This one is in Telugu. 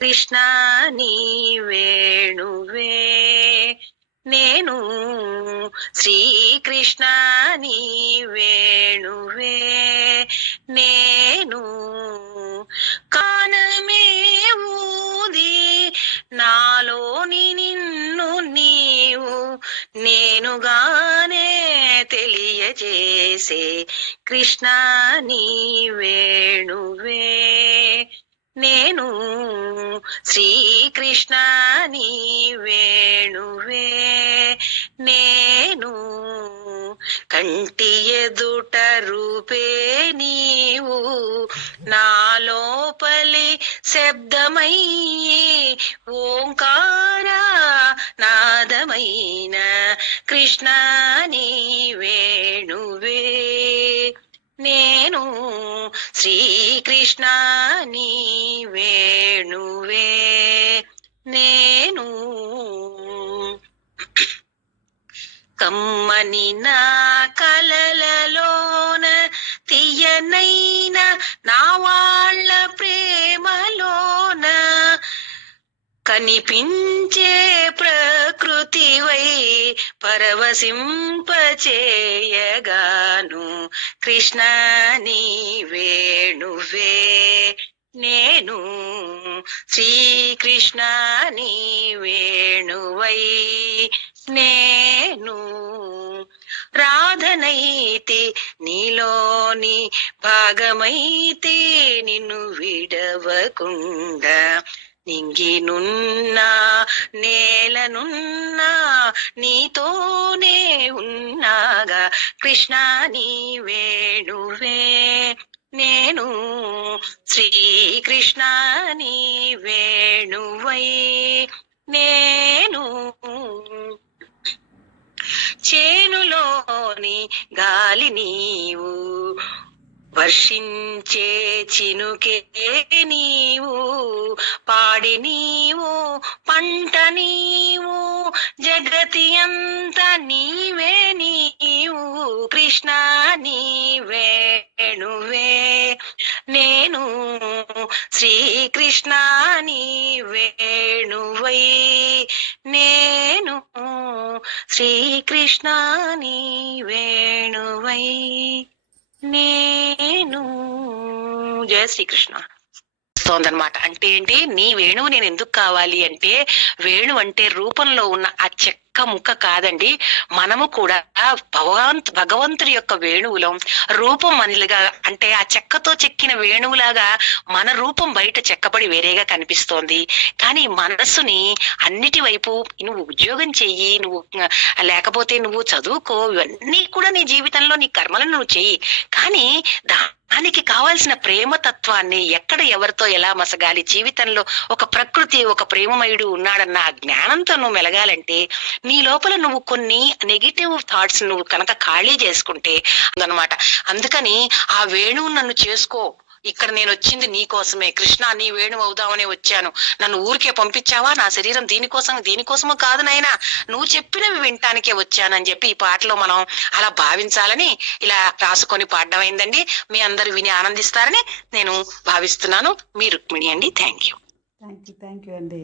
కృష్ణ నీ వేణువే నేను శ్రీకృష్ణ నీ వేణువే నేను కానమే ఊది నాలోని నిన్ను నీవు నేనుగానే తెలియజేసే కృష్ణ నీ వేణువే నేను శ్రీకృష్ణ నీ వేణువే నేను కంటి ఎదుట రూపే నీవు నా లోపలి శబ్దమయ్యి ఓంకార నాదమైన కృష్ణ నీ వేణువే నేను శ్రీకృష్ణ నీ వేణువే నేను కమ్మని నా కలలలోన తీయనైన నా వాళ్ళ ప్రేమలోన కనిపించే ప్రకృతివై పరవశింపచేయగాను కృష్ణ నీ వేణువే నేను శ్రీకృష్ణ నీ వేణువై నేను రాధనైతే నీలోని భాగమైతే నిన్ను విడవకుండా నింగినున్నా నేలనున్నా నీతోనే ఉన్నాగా కృష్ణ నీ వేణువే నేను శ్రీకృష్ణ నీ వేణువై నేను చేనులోని గాలి నీవు వర్షించే చినుకే నీవు పాడి నీవు పంట నీవు జగతి అంత నీవే నీవు కృష్ణ నీ వేణువే నేను శ్రీకృష్ణ నీ వేణువై నేను శ్రీకృష్ణ నీ వేణువై నేను. జయ శ్రీకృష్ణ. తోందనమాట. అంటే ఏంటి, నీ వేణువు నేను ఎందుకు కావాలి అంటే, వేణు అంటే రూపంలో ఉన్న ఆ చెక్క ముక్క కాదండి, మనము కూడా భగవంతుడి యొక్క వేణువులో రూపం మనలుగా, అంటే ఆ చెక్కతో చెక్కిన వేణువులాగా మన రూపం బయట చెక్కబడి వేరేగా కనిపిస్తోంది. కానీ మనస్సుని అన్నిటి వైపు నువ్వు ఉద్యోగం చెయ్యి, నువ్వు లేకపోతే నువ్వు చదువుకో, ఇవన్నీ కూడా నీ జీవితంలో నీ కర్మలను నువ్వు చెయ్యి. కానీ దానికి కావాల్సిన ప్రేమతత్వాన్ని ఎక్కడ ఎవరితో ఎలా మసగాలి, జీవితంలో ఒక ప్రకృతి ఒక ప్రేమమయుడు ఉన్నాడన్న ఆ జ్ఞానంతో నువ్వు మెలగాలంటే నీ లోపల నువ్వు కొన్ని నెగిటివ్ థాట్స్ నువ్వు కనుక ఖాళీ చేసుకుంటే అన్నమాట. అందుకని ఆ వేణువు నన్ను చేసుకో, ఇక్కడ నేను వచ్చింది నీ కోసమే, కృష్ణ నీ వేణువు అవుదామనే వచ్చాను, నన్ను ఊరికే పంపించావా, నా శరీరం దీనికోసమో కాదు నాయనా, నువ్వు చెప్పినవి వినటానికే వచ్చానని చెప్పి ఈ పాటలో మనం అలా భావించాలని ఇలా రాసుకొని పాడడం అయిందండి. మీ అందరూ విని ఆనందిస్తారని నేను భావిస్తున్నాను. మీ రుక్మిణి అండి. థ్యాంక్ యూ అండి.